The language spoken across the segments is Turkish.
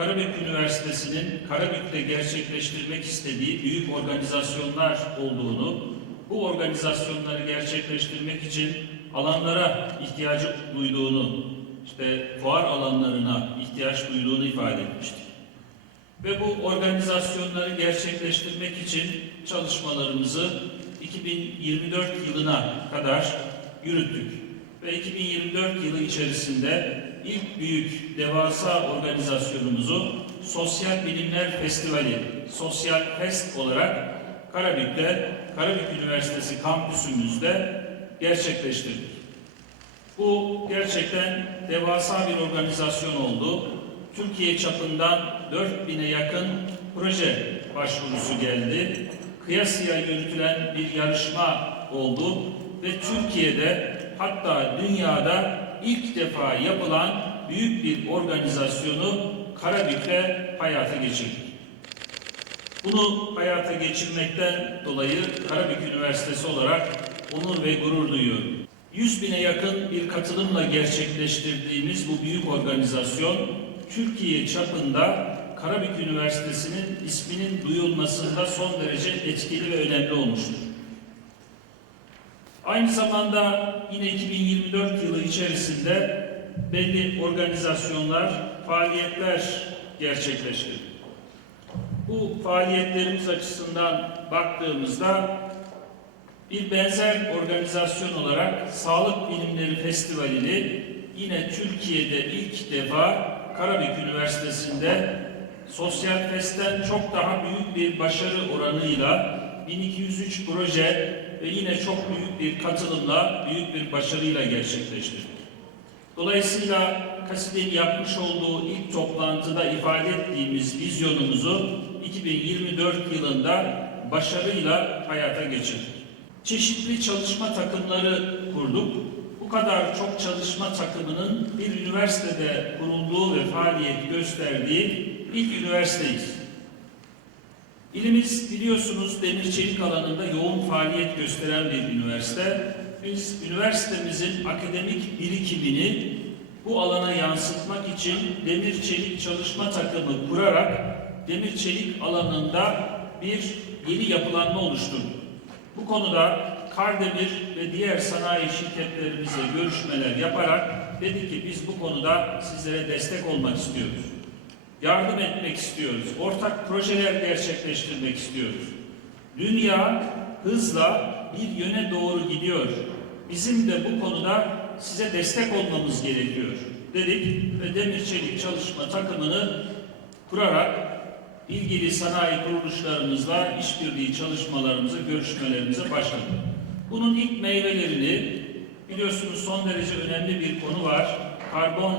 Karabük Üniversitesi'nin Karabük'te gerçekleştirmek istediği büyük organizasyonlar olduğunu, bu organizasyonları gerçekleştirmek için alanlara ihtiyacı duyduğunu, işte fuar alanlarına ihtiyaç duyduğunu ifade etmiştik. Ve bu organizasyonları gerçekleştirmek için çalışmalarımızı 2024 yılına kadar yürüttük. Ve 2024 yılı içerisinde ilk büyük devasa organizasyonumuzu Sosyal Bilimler Festivali, Sosyal Fest olarak Karabük'te, Karabük Üniversitesi kampüsümüzde gerçekleştirdik. Bu gerçekten devasa bir organizasyon oldu. Türkiye çapından 4000'e yakın proje başvurusu geldi. Kıyasıya yürütülen bir yarışma oldu ve Türkiye'de hatta dünyada ilk defa yapılan büyük bir organizasyonu Karabük'te hayata geçirdik. Bunu hayata geçirmekten dolayı Karabük Üniversitesi olarak onur ve gurur duyuyorum. 100 bine yakın bir katılımla gerçekleştirdiğimiz bu büyük organizasyon, Türkiye çapında Karabük Üniversitesi'nin isminin duyulmasında son derece etkili ve önemli olmuştur. Aynı zamanda yine 2024 yılı içerisinde belli organizasyonlar, faaliyetler gerçekleştirdik. Bu faaliyetlerimiz açısından baktığımızda bir benzer organizasyon olarak Sağlık Bilimleri Festivali'ni yine Türkiye'de ilk defa Karabük Üniversitesi'nde Sosyal Fest'ten çok daha büyük bir başarı oranıyla 1203 proje ve yine çok büyük bir katılımla, büyük bir başarıyla gerçekleştirdik. Dolayısıyla KASİD'in yapmış olduğu ilk toplantıda ifade ettiğimiz vizyonumuzu 2024 yılında başarıyla hayata geçirdik. Çeşitli çalışma takımları kurduk. Bu kadar çok çalışma takımının bir üniversitede kurulduğu ve faaliyet gösterdiği ilk üniversiteyiz. İlimiz biliyorsunuz demir çelik alanında yoğun faaliyet gösteren bir üniversite. Biz üniversitemizin akademik birikimini bu alana yansıtmak için demir çelik çalışma takımı kurarak demir çelik alanında bir yeni yapılanma oluşturduk. Bu konuda Kardemir ve diğer sanayi şirketlerimizle görüşmeler yaparak dedi ki biz bu konuda sizlere destek olmak istiyoruz. Yardım etmek istiyoruz. Ortak projeler gerçekleştirmek istiyoruz. Dünya hızla bir yöne doğru gidiyor. Bizim de bu konuda size destek olmamız gerekiyor dedik ve demir çelik çalışma takımını kurarak ilgili sanayi kuruluşlarımızla işbirliği çalışmalarımızı, görüşmelerimize başladık. Bunun ilk meyvelerini biliyorsunuz son derece önemli bir konu var. Karbon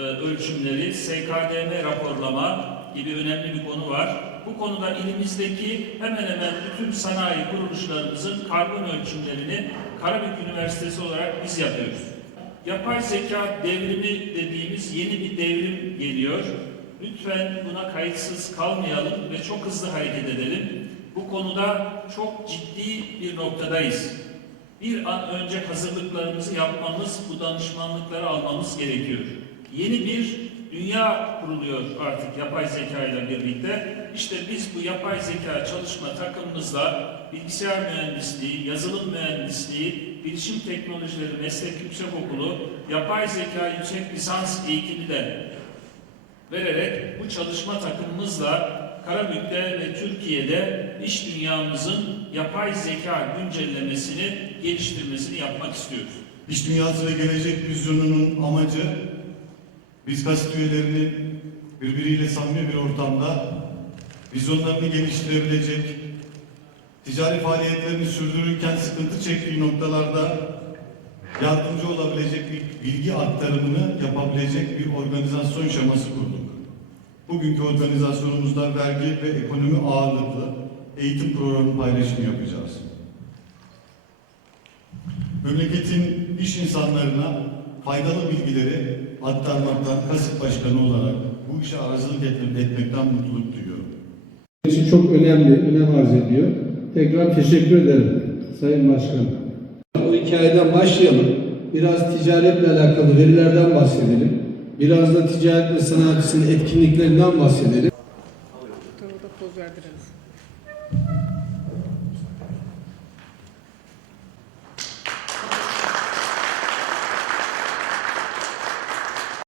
ölçümleri, SKDM raporlama gibi önemli bir konu var. Bu konuda ilimizdeki hemen hemen bütün sanayi kuruluşlarımızın karbon ölçümlerini Karabük Üniversitesi olarak biz yapıyoruz. Yapay zeka devrimi dediğimiz yeni bir devrim geliyor. Lütfen buna kayıtsız kalmayalım ve çok hızlı hareket edelim. Bu konuda çok ciddi bir noktadayız. Bir an önce hazırlıklarımızı yapmamız, bu danışmanlıkları almamız gerekiyor. Yeni bir dünya kuruluyor artık yapay zeka ile birlikte. İşte biz bu yapay zeka çalışma takımımızla bilgisayar mühendisliği, yazılım mühendisliği, bilişim teknolojileri meslek yüksekokulu, yapay zeka yüksek lisans eğitimi de vererek bu çalışma takımımızla Karabük'te ve Türkiye'de iş dünyamızın yapay zeka güncellemesini, geliştirmesini yapmak istiyoruz. İş dünyası ve gelecek vizyonunun amacı biz kasit üyelerini birbiriyle samimi bir ortamda vizyonlarını geliştirebilecek, ticari faaliyetlerini sürdürürken sıkıntı çektiği noktalarda yardımcı olabilecek bir bilgi aktarımını yapabilecek bir organizasyon şeması kurduk. Bugünkü organizasyonumuzda vergi ve ekonomi ağırlıklı eğitim programı paylaşımı yapacağız. Memleketin iş insanlarına faydalı bilgileri aktarmaktan kasıt başkanı olarak bu işe aracılık et- etmekten mutluluk duyuyorum. için çok önemli, önem arz ediyor. Tekrar teşekkür ederim Sayın Başkanım. Bu hikayeden başlayalım. Biraz ticaretle alakalı verilerden bahsedelim. Biraz da ticaret ve sanatçısının etkinliklerinden bahsedelim. Tavada poz verdiririz.